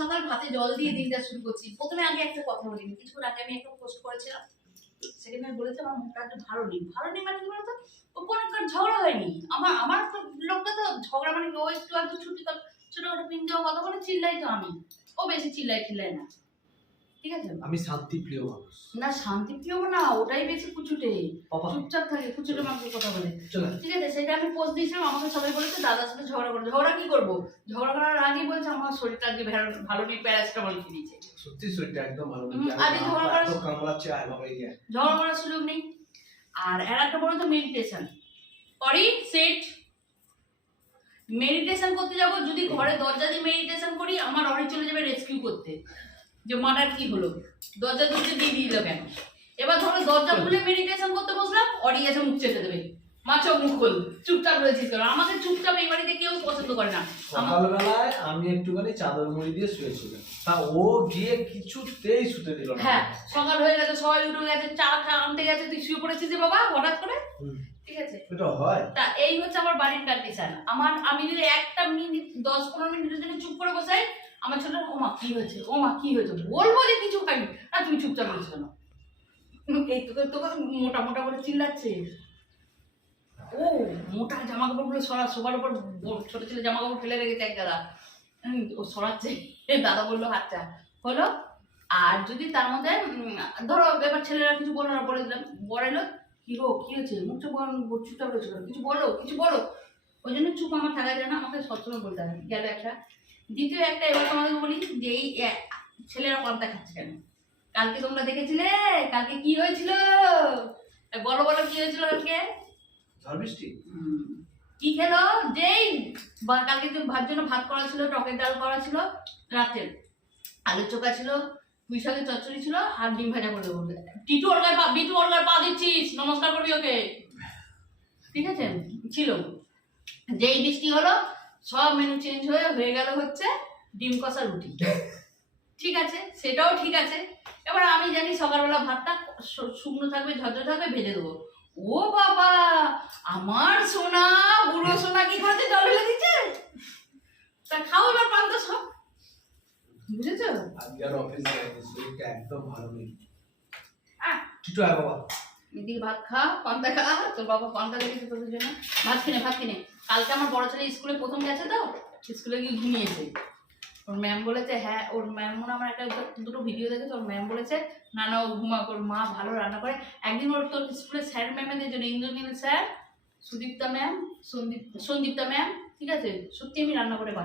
সকাল ভাতে জল দিয়ে দিনটা শুরু করছি। প্রথমে আগে একটা কথা বলিনি, কিছুক্ষণ আগে আমি একটা পোস্ট করেছিলাম, সেখানে বলেছে আমার মুখটা একটু ভালো নেই। ভালো নেই মানে কি বলতো, ও কোনো ঝগড়া হয়নি। আমার তো লোকটা তো ঝগড়া মানে ও একটু একটু ছোটখাটো পিন দেওয়া কথা বলে চিল্লাই, তো আমি ও বেশি চিল্লাই না, ঠিক আছে। আমি শান্তিপ্রিয় মানুষ না, শান্তিপ্রিয় না, ওটাই বেশি কুচুটে, চুপচাপ থাকে, কুচুটে মানুষের কথা বলে, ঠিক আছে। সেটা আমি পোস্ট দিয়েছিলাম, আমাকে সবাই বলেছে দাদার সাথে ঝগড়া করো। ঝগড়া কি করবো, ঝগড়া করার আগেই বলছে আমার শরীরটা আজকে ভালো নেই, প্যারাসিটামল কিনেছে। সত্যি শরীরটা একদম ভালো নেই, আজকে ঝগড়া করার সুযোগ নেই। আর একটা বলো তো, মেডিটেশন করি, সেট মেডিটেশন করতে যাবো, যদি ঘরে দরজা দিয়ে মেডিটেশন করি, আমার অনেক চলে যাবে রেস্কিউ করতে, যে মার্ডার কি হলো, দরজা দুটো দিয়ে দিল কেন। এবার ধরো দরজা খুলে মেডিটেশন করতে বসলাম, অডি এসে মুখ চেপে দেবে, মা চোখ মুখ খোল, চুপচাপ রয়েছিস কেন। আমাকে চুপচাপ এই বাড়িতে কেউ পছন্দ করে না। সকালবেলায় আমি একটুখানি চাদর মুড়ি দিয়ে শুয়েছিলাম, তা ও গিয়ে কিছুতেই শুতে দিল না। হ্যাঁ, সকাল হয়ে গেছে, সবাই উঠে গেছে, চা আনতে গেছে, তুই শুয়ে পড়েছিস যে বাবা হঠাৎ করে, ঠিক আছে। এটা হয়। তা এই হচ্ছে আমার বাড়ির কন্ডিশন। আমি যদি একটা মিনিট 10-15 মিনিটের জন্য চুপ করে বসাই, আমার ছোট ও মা কি হয়েছে, ও মা কি হয়েছে বলবো যে কিছু খাইনি, আর তুমি চুপচাপ রয়েছো কেন, এই তোকে তোকে মোটা মোটা করে চিল্লাচ্ছে। ও মোটা জামা কাপড় গুলো সরা, সবার উপর ছোট ছেলে জামা কাপড় ফেলে রেখেছে এক দাদা, ও সরাচ্ছে, দাদা বললো আচ্ছা হলো। আর যদি তার মধ্যে ধরো এবার ছেলেরা কিছু বলো না, বলে দিলাম, বড় এলো কি গো কি হয়েছে, মুখ চোখ চুপচাপ রয়েছে, কিছু বলো কিছু বলো। ওই জন্য চুপ আমার থাকা যায় না, আমাকে সবসময় বলতে হবে। গেল একটা। দ্বিতীয় একটা, এবার তোমাদের বলি যে এই ছেলেরা পান্তা খাচ্ছে কেন। কালকে তোমরা দেখেছিলে কালকে কি হয়েছিল, বলো বলো কি হয়েছিল কালকে। ঝড় বৃষ্টি কি খেলো, যেই কালকে জন্য ভাত করা ছিল, টকের ডাল করা ছিল, রাতের আলুর চোখা ছিল, পুঁই শাকের চচ্চড়ি ছিল, আর ডিম ভাজা করে দেবো। বিটু অলগার পা দিচ্ছিস, নমস্কার করবি ওকে, ঠিক আছে। ছিল, যেই বৃষ্টি হলো সব মেনু চেঞ্জ হয়ে গেল হচ্ছে ডিম কষা রুটি, ঠিক আছে, সেটাও ঠিক আছে। এবার আমি জানি সকালবেলা ভাতটা শুকনো থাকবে, ঝরঝর থাকবে, ভেজে দেবো। ও বাবা, আমার সোনা বুড়ো সোনা কি করছে, জল ফেলে দিচ্ছে। তা খাও এবার পান্তা সব, বুঝেছো। আজকের অফিসে শরীরটা একদম ভালো নেই। কিছু আয় বাবা, এদিকে ভাত খা, পান্তা খা, তোর বাবা পান্তা লেগেছে তোদের জন্য। ভাত কিনে কালকে আমার বড় ছেলে স্কুলে প্রথম গেছে, তো স্কুলে গিয়ে ঘুমিয়েছে। ওর ম্যাম বলেছে, হ্যাঁ ওর ম্যাম মনে আমার একটা দুটো ভিডিও দেখেছে, ওর ম্যাম বলেছে না না ও ঘুমা, ওর মা ভালো রান্না করে। একদিন ওর তোর স্কুলের স্যার ম্যামেদের জন্য, Indranil sir, Sudipta ma'am, Sandipta ma'am, ঠিক আছে, সত্যি আমি রান্না করে পারি।